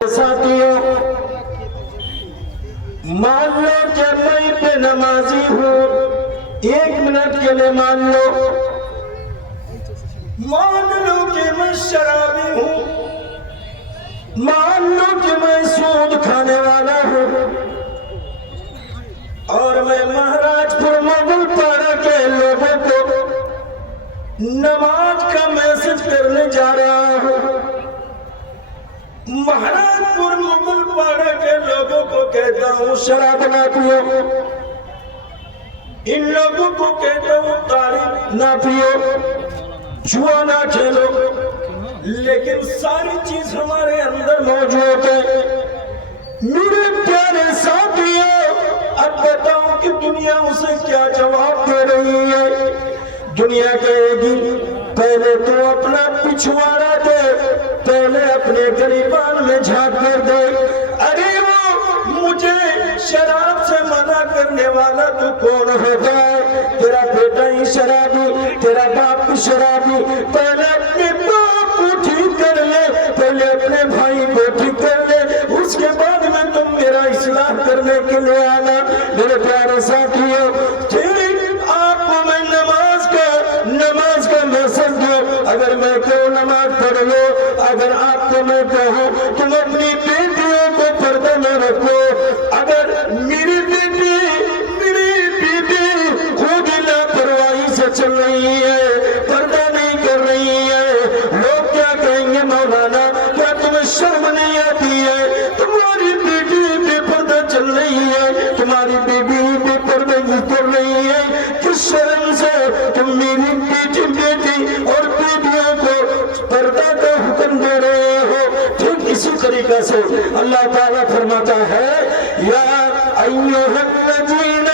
ساتھیوں، مان لو کہ میں پہ نمازی ہوں، 1 منٹ کے لئے مان لو کہ میں شرابی ہوں، مان لو کہ میں سود کھانے والا ہوں، اور میں مہاراج پور مغل پارہ کے لوگوں کو نماز کا میسج کرنے جا رہا ہوں۔ مہاراج پور مغل پارہ کے لوگوں کو کہتا ہوں شراب نہ پیو، ان لوگوں کو کہتا ہوں تاریخ نہ پیو، جوا نہ کھیلو، لیکن ساری چیز ہمارے اندر موجود ہے۔ میرے پیارے ساتھیوں، اب بتاؤ کہ دنیا اسے کیا جواب دے رہی ہے؟ دنیا کہے گی پہلے تو اپنا پچھواڑا دے، پہلے اپنے گریبان میں جھانک کر دے۔ ارے وہ مجھے شراب سے منع کرنے والا تو کون ہوتا ہے؟ تیرا بیٹا ہی شرابی، تیرا باپ بھی شرابی۔ پہلے اپنے باپ کو ٹھیک کر لے، پہلے اپنے بھائی کو ٹھیک کر لے، اس کے بعد میں تم میرا اصلاح کرنے کے لیے آنا۔ میرے پیارے ساتھیوں، آپ کو میں نماز کا میسج دو۔ اگر میں کہوں نماز پڑھ لو، اگر آپ کو میں کہوں تم اپنی بیٹیوں کو پردہ میں رکھو، اگر میری بیٹی خود لاپرواہی سے چل رہی ہے، پردہ نہیں کر رہی ہے، لوگ کیا کہیں گے مولانا؟ کیا تمہیں شرم نہیں آتی ہے؟ تمہاری بیٹی بے پردہ چل رہی ہے، تمہاری بیٹی بے پردہ کر رہی ہے، کس شرم سے تم میری بیٹی اور بیٹیوں کو پردہ کا حکم دے رہے ہو؟ ٹھیک اسی طریقے سے اللہ تعالیٰ فرماتا ہے یا ایھا الذین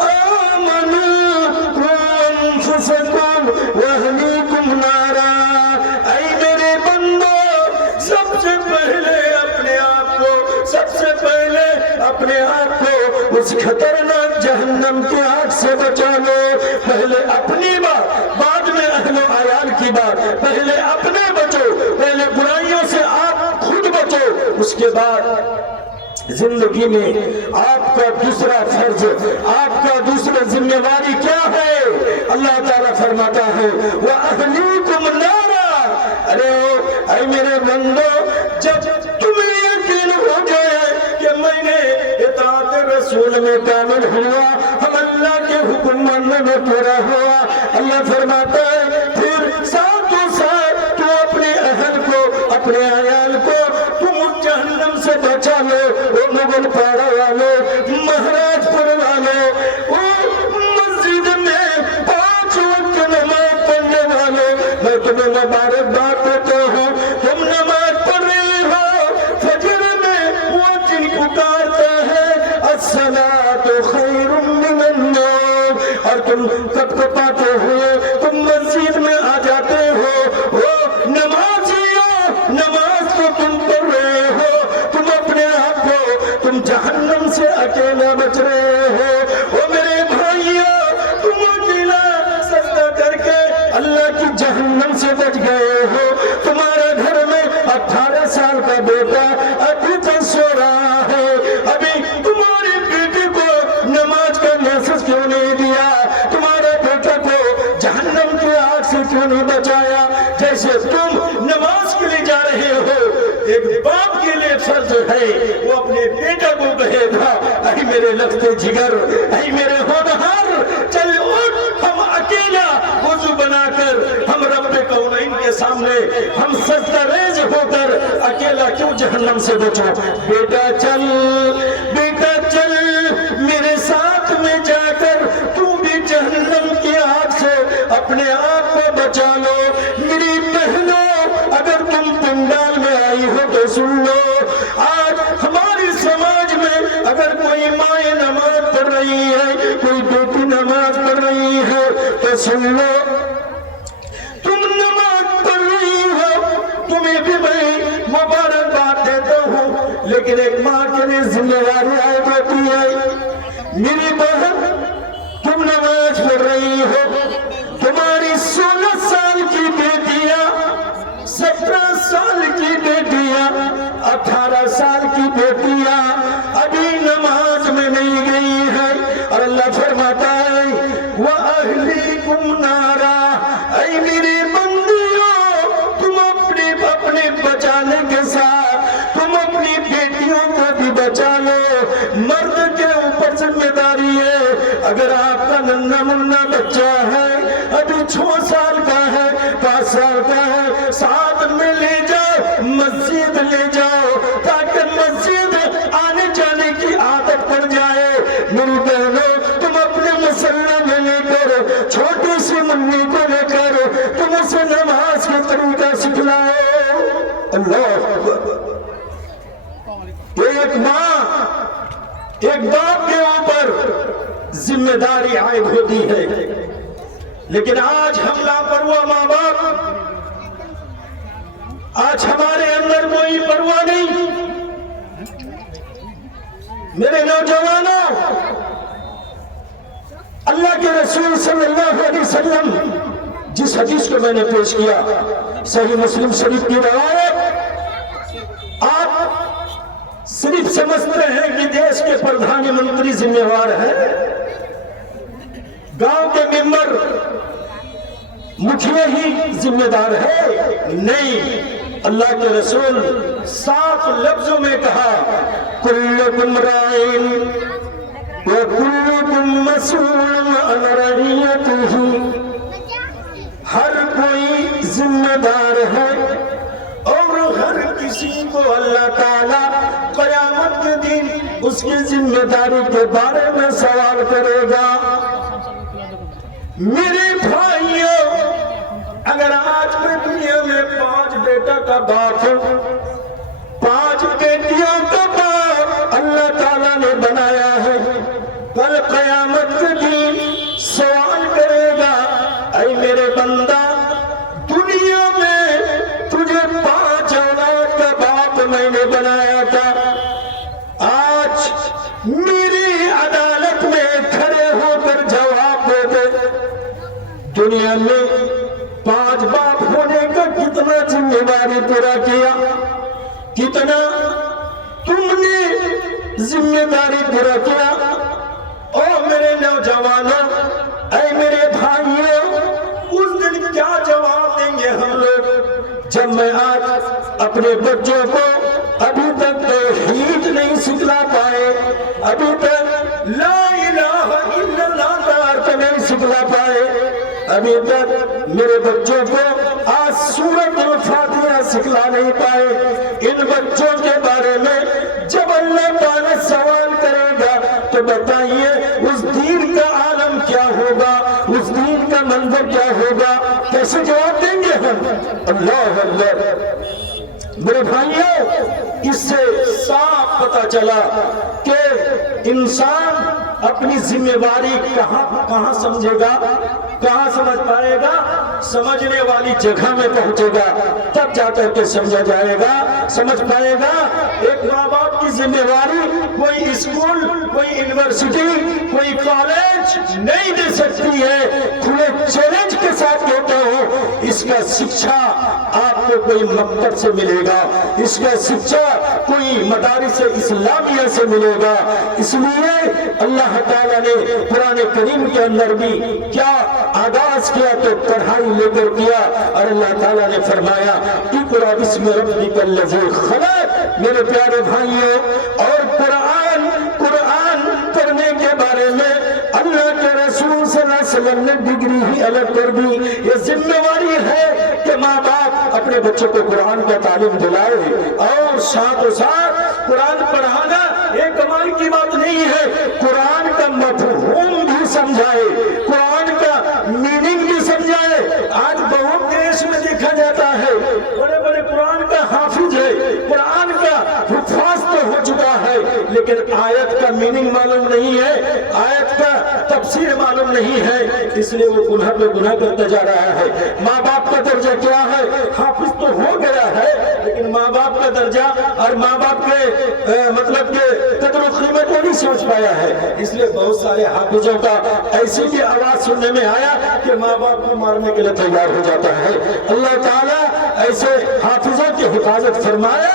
آمنوا قوا انفسکم واہلیکم نارا۔ اے میرے بندو، سب سے پہلے اپنے آپ کو اس خطرناک جہنم کی آگ سے بچا لو۔ پہلے اپنی بات، بعد میں اہل و عیال کی بات۔ پہلے اپنے بچو، پہلے برائیوں سے آپ خود بچو، اس کے بعد زندگی میں آپ کا دوسرا فرض، آپ کا دوسرا ذمہ داری کیا ہے؟ اللہ تعالیٰ فرماتا ہے وَأَهْلِيكُمْ نَارًا۔ اے میرے بندو، جب تمہیں یقین ہو جائے کہ میں نے اطاعت رسول میں کامل ہوا، ہم اللہ کے حکم ماننے میں پورا ہوا، اللہ فرماتا ہے پھر ساتھ تو اپنے اہل کو، اپنے عیال کو تم اس جہنم سے بچا لو۔ وہ مغل پارہ والوں، مہاراج پور والوں، وہ مسجد میں 5 وقت نماز پڑھنے والوں، میں تمہیں مبارکباد دیتا ہوں۔ تم نماز پڑھ رہے ہو، فجر میں وہ جن پکارتا ہے الصلاۃ خیر من النوم، اور تم کب کپاتے ہوئے تم مسجد میں آ جاتے ہو۔ وہ نمازیوں، نماز کو تم پڑھ رہے ہو، تم اپنے آپ کو تم جہنم سے اکیلا بچ رہے ہو۔ وہ میرے بھائیوں، تم اکیلا سجدہ کر کے اللہ کی جہنم سے بچ گئے ہو۔ تمہارے گھر میں 18 سال کا بیٹا ابھی تک سو رہا ہے، ابھی تمہاری بیٹی کو نماز کا میسج کیوں نہیں دیا؟ تمہارے بیٹے کو جہنم کی آگ سے کیوں نہیں بچایا؟ جیسے تم نماز کے لیے جا رہے ہو، ایک باپ کے لیے فرض ہے وہ اپنے بیٹا کو کہے گا اے میرے لگتے جگر، اے میرے ہونہار، چل اٹھ، ہم اکیلا وضو بنا کر ہم رب کونین کے سامنے ہم سجدہ ریز ہو کر اکیلا کیوں جہنم سے بچو؟ بیٹا چل میرے ساتھ میں جا کر تو بھی جہنم کی آگ سے اپنے آپ کو بچا لو۔ میری بہنوں، اگر تم پنڈال میں آئی ہو تو سن لو، آج ہماری سماج میں اگر کوئی ماں نماز پڑھ رہی ہے، کوئی بیٹی نماز پڑھ رہی ہے تو سن لو، تم نماز پڑھ رہی ہو، تمہیں بھی میں مبارکباد دیتا ہوں، لیکن ایک ماں کے لیے ذمہ داری عائد ہوتی ہے۔ میری بہن، تم نماز پڑھ رہی ہو، تمہاری 16 سال کی بیٹیاں، 17 سال کی بیٹیاں، 18 18 سال کی بیٹیاں ابھی نماز میں نہیں گئی ہیں، اور اللہ فرماتا ہے وَأَهْلِكُمْ نَارًا، اے میری بندیوں تم اپنے بچانے کے ساتھ تم اپنی بیٹیوں کو بھی بچا لو۔ مرد کے اوپر ذمہ داری ہے، اگر آپ کا ننھا منھا بچہ ہے ابھی 6 سال کا ہے 5 سال کا ہے، ساتھ میں لے جاؤ، مسجد لے جاؤ تاکہ مسجد آنے جانے کی عادت پڑ جائے۔ میری بہنوں تم اپنے مسلح میں لے کر چھوٹی سی منی کو لے کر تم اسے نماز کا طریقہ سکھلاؤ۔ اللہ ایک ماں ایک باپ کے اوپر ذمہ داری عائد ہوتی ہے، لیکن آج ہم لاپرواہ ماں باپ، آج ہمارے اندر کوئی پرواہ نہیں۔ میرے نوجوانوں، اللہ کے رسول صلی اللہ علیہ وسلم جس حدیث کو میں نے پیش کیا صحیح مسلم شریف کی روایت، آپ صرف سمجھتے ہیں کہ دیش کے پردھان منتری ذمہ وار ہے، گاؤں کے ممبر مکھیا ہی ذمہ دار ہے، نہیں۔ اللہ کے رسول صاف لفظوں میں کہا کلکم راعٍ وکلکم مسئول عن رعیتہ، ہر کوئی ذمہ دار ہے اور ہر کسی کو اللہ تعالیٰ قیامت کے دن اس کی ذمہ داری کے بارے میں سوال کرے گا۔ میرے بھائیوں، اگر آج کی دنیا میں 5 بیٹا کا باپ ہو، 5 بیٹیوں کا باپ اللہ تعالیٰ نے بنایا ہے، کل قیامت کے دن سوال کرے گا اے میرے بندہ، دنیا میں تجھے 5 اولاد کا باپ میں نے بنایا تھا، آج میری عدالت میں کھڑے ہو کر جواب دے دے، دنیا میں 5 باپ ہونے کا کتنا ذمہ داری پورا کیا، کتنا تم نے ذمہ داری پورا کیا۔ او میرے نوجوانوں، اے میرے بھائیوں، اس دن کیا جواب دیں گے ہم لوگ جب میں آج اپنے بچوں کو ابھی تک توحید نہیں سکھلا پائے، ابھی تک لا الہ الا اللہ کا ارتھ نہیں سکھلا پائے، ابھی تک میرے بچوں کو آج سورۃ الفاتحہ سکھلا نہیں پائے، ان بچوں کے بارے میں جب اللہ تعالیٰ سوال کرے گا تو بتائیے اس دین کا عالم کیا ہوگا، اس دین کا منظر کیا ہوگا، کیسے جواب دیں گے ہم؟ اللہ اللہ۔ میرے بھائیوں، اس سے صاف پتہ چلا کہ انسان اپنی ذمہ داری کہاں سمجھے گا، کہاں سمجھ پائے گا؟ سمجھنے والی جگہ میں پہنچے گا، تب جا کر کے سمجھا جائے گا، سمجھ پائے گا۔ ایک ماں باپ کی ذمہ داری کوئی اسکول، کوئی یونیورسٹی، کوئی کالج نہیں دے سکتی ہے۔ کھلے چیلنج کے ساتھ کہتا ہوں، اس کا شکشا آپ کو کوئی مکتب سے ملے گا، اس کا شکشا کوئی مدارس اسلامیہ سے ملے گا۔ اس لیے اللہ تعالیٰ نے قرآن کریم کے اندر بھی کیا آغاز کیا تو پڑھائی لے کر کیا، اور اللہ تعالیٰ نے فرمایا اقرأ بسم ربک الذی خلق۔ میرے پیارے بھائیوں، اور قرآن پڑھنے کے بارے میں اللہ کے رسول صلی اللہ علیہ وسلم نے ڈگری ہی الگ کر دی۔ یہ ذمہ داری ہے کہ ماں باپ اپنے بچوں کو قرآن کا تعلیم دلائے، اور ساتھ و ساتھ قرآن پڑھانا ایک کمال کی بات نہیں ہے، قرآن کا مفہوم بھی سمجھائے، قرآن کا میننگ بھی سمجھائے۔ آج بہت دیش میں دیکھا جاتا ہے بڑے بڑے قرآن کا حافظ ہے، قرآن کا حفاظ تو ہو چکا ہے، لیکن آیت کا میننگ معلوم نہیں ہے، آیت کا تفسیر معلوم نہیں ہے، اس لیے وہ گناہ پہ گناہ کرتا جا رہا ہے۔ ماں باپ کا درجہ کیا ہے؟ حافظ تو ہو گیا ہے، لیکن ماں باپ کا درجہ اور ماں باپ کے مطلب کہ قدر و قیمت کو نہیں سمجھ پایا ہے۔ اس لیے بہت سارے حافظوں کا ایسی بھی آواز سننے میں آیا کہ ماں باپ کو مارنے کے لیے تیار ہو جاتا ہے۔ اللہ تعالیٰ ایسے حافظوں کی حفاظت فرمائے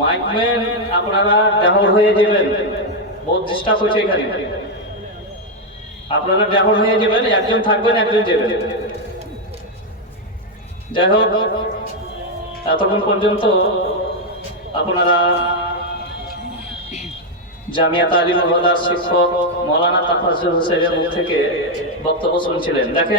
মাইকম্যান আপনারা ডাহর হয়ে যাবেন, বহুত ডিস্টার্ব হচ্ছে এখানে। আপনারা ডাহর হয়ে যাবেন, একজন থাকবেন একজন যাবেন। যাই হোক, এতক্ষণ পর্যন্ত আপনারা জামিয়া তালিম ওয়ালার শিক্ষক মৌলানা তাফাজ্জুল হোসেনের মুখ থেকে বক্তব্য শুনছিলেন। দেখেন